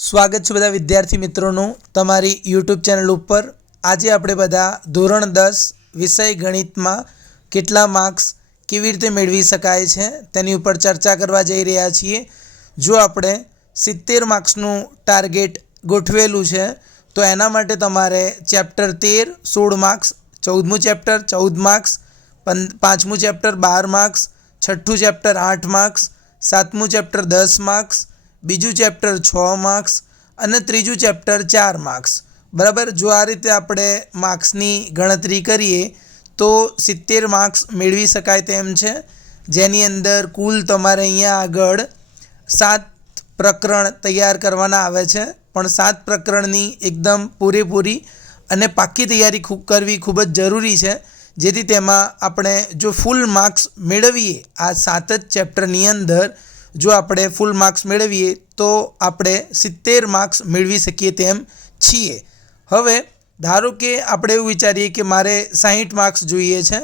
સ્વાગત છે બધા વિદ્યાર્થી મિત્રોનું તમારી યુટ્યુબ ચેનલ ઉપર. આજે આપણે બધા ધોરણ દસ વિષય ગણિતમાં કેટલા માર્ક્સ કેવી રીતે મેળવી શકાય છે તેની ઉપર ચર્ચા કરવા જઈ રહ્યા છીએ. જો આપણે સિત્તેર માર્ક્સનું ટાર્ગેટ ગોઠવેલું છે, તો એના માટે તમારે ચેપ્ટર તેર સોળ માર્ક્સ, ચૌદમું ચેપ્ટર ચૌદ માર્ક્સ, પં, પાંચમું ચેપ્ટર બાર માર્ક્સ, છઠ્ઠું ચેપ્ટર આઠ માર્ક્સ, સાતમું ચેપ્ટર દસ માર્ક્સ બીજું ચેપ્ટર છ માર્ક્સ અને ત્રીજું ચેપ્ટર ચાર માર્ક્સ. બરાબર? જો આ રીતે આપણે માર્ક્સની ગણતરી કરીએ, તો સિત્તેર માર્ક્સ મેળવી શકાય તેમ છે. જેની અંદર કુલ તમારે અહીંયા આગળ સાત પ્રકરણ તૈયાર કરવાના આવે છે. પણ સાત પ્રકરણની એકદમ પૂરેપૂરી અને પાક્કી તૈયારી ખૂબ કરવી ખૂબ જ જરૂરી છે. જેથી તેમાં આપણે જો ફૂલ માર્ક્સ મેળવીએ આ સાત જ ચેપ્ટરની અંદર જો આપણે ફૂલ માર્ક્સ મેળવીએ, તો આપણે સિત્તેર માર્ક્સ મેળવી શકીએ તેમ છીએ. હવે, ધારો કે આપણે એવું વિચારીએ કે મારે સાહીઠ માર્ક્સ જોઈએ છે,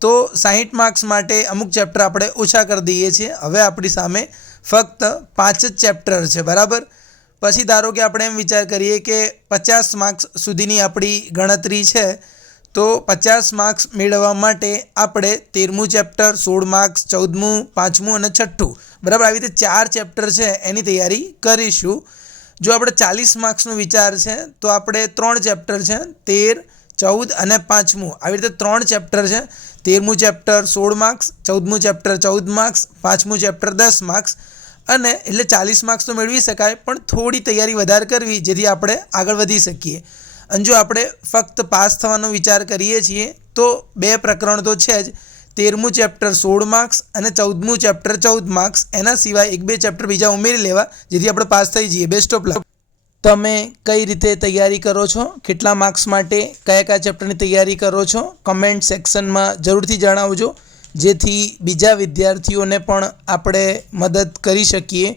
તો સાહીઠ માર્ક્સ માટે અમુક ચેપ્ટર આપણે ઓછા કરી દઈએ છીએ. હવે આપણી સામે ફક્ત પાંચ જ ચેપ્ટર છે, બરાબર? પછી ધારો કે આપણે એમ વિચાર કરીએ કે પચાસ માર્ક્સ સુધીની આપણી ગણતરી છે તો પચાસ માર્ક્સ મેળવવા માટે આપણે તેરમું ચેપ્ટર સોળ માર્ક્સ ચૌદમું, પાંચમું અને છઠ્ઠું. બરાબર? આવી રીતે ચાર ચેપ્ટર છે એની તૈયારી કરીશું. જો આપણે ચાલીસ માર્ક્સનો વિચાર છે, તો આપણે ત્રણ ચેપ્ટર છે, તેર, ચૌદ અને પાંચમું. આવી રીતે ત્રણ ચેપ્ટર છે, તેરમું ચેપ્ટર સોળ માર્ક્સ ચૌદમું ચેપ્ટર ચૌદ માર્ક્સ પાંચમું ચેપ્ટર દસ માર્ક્સ અને એટલે ચાલીસ માર્ક્સ તો મેળવી શકાય, પણ થોડી તૈયારી વધારે કરવી, જેથી આપણે આગળ વધી શકીએ. અને જો આપણે ફક્ત પાસ થવાનો વિચાર કરીએ છીએ, તો બે પ્રકરણ તો છે જ. તેરમું ચેપ્ટર સોળ માર્ક્સ અને ચૌદમું ચેપ્ટર ચૌદ માર્ક્સ. એના સિવાય એક બે ચેપ્ટર બીજા ઉમેરી લેવા, જેથી આપણે પાસ થઈ જઈએ. બેસ્ટ ઓફ લક તમે કઈ રીતે તૈયારી કરો છો? કેટલા માર્ક્સ માટે કયા કયા ચેપ્ટરની તૈયારી કરો છો? કમેન્ટ સેક્શનમાં જરૂરથી જણાવજો. જેથી બીજા વિદ્યાર્થીઓને પણ આપણે મદદ કરી શકીએ.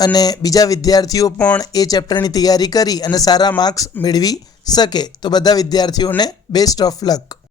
અને બીજા વિદ્યાર્થીઓ પણ એ ચેપ્ટરની તૈયારી કરી અને સારા માર્ક્સ મેળવી શકે. તો બધા વિદ્યાર્થીઓને બેસ્ટ ઓફ લક